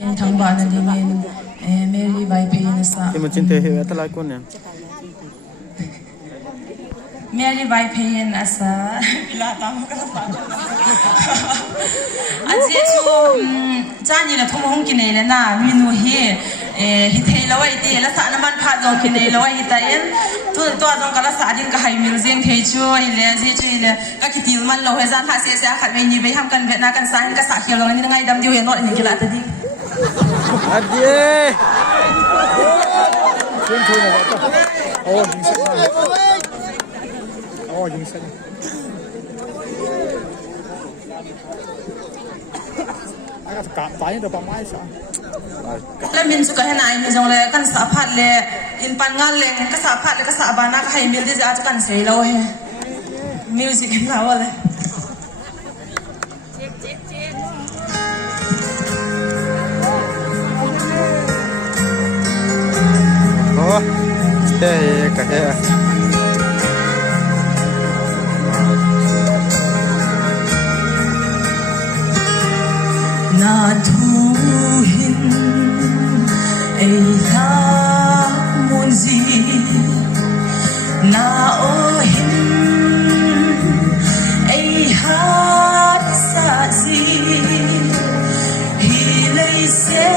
thằng bạn là đi men Mary vai pe na sa thì mình chính thể hiện tất lại con nè Mary vai pe na sa pila ta mo ka sa aje chu cha ni la thom hong ki nei la na mi nu hi hi thei lawai ti la sa na man pha zo ki nei lawai ta en tu to jong ka la sa din ka hai mil zeng thei chu ile je chu ile ka ki til man lo he zan ha se khat me ni be ham kan ve na kan sa ka sa khial lo ni ngai dam diu he no ni ki la ta di adiê Chuyên thôi là vậy thôi. Ồ, dính sẵn này. Ồ, dính sẵn. Ai cả tay nó bằng máy sao? Là mình sẽ cái này mình dùng là căn xã phát là in pan ngal là cái xã phát là cái xã bán cái hay miếng gì ra cho căn sấy lâu he music nào vậy ồ thế cả thế na thu hin ai la mun gì na o hin ai hát sa gì hi lấy xe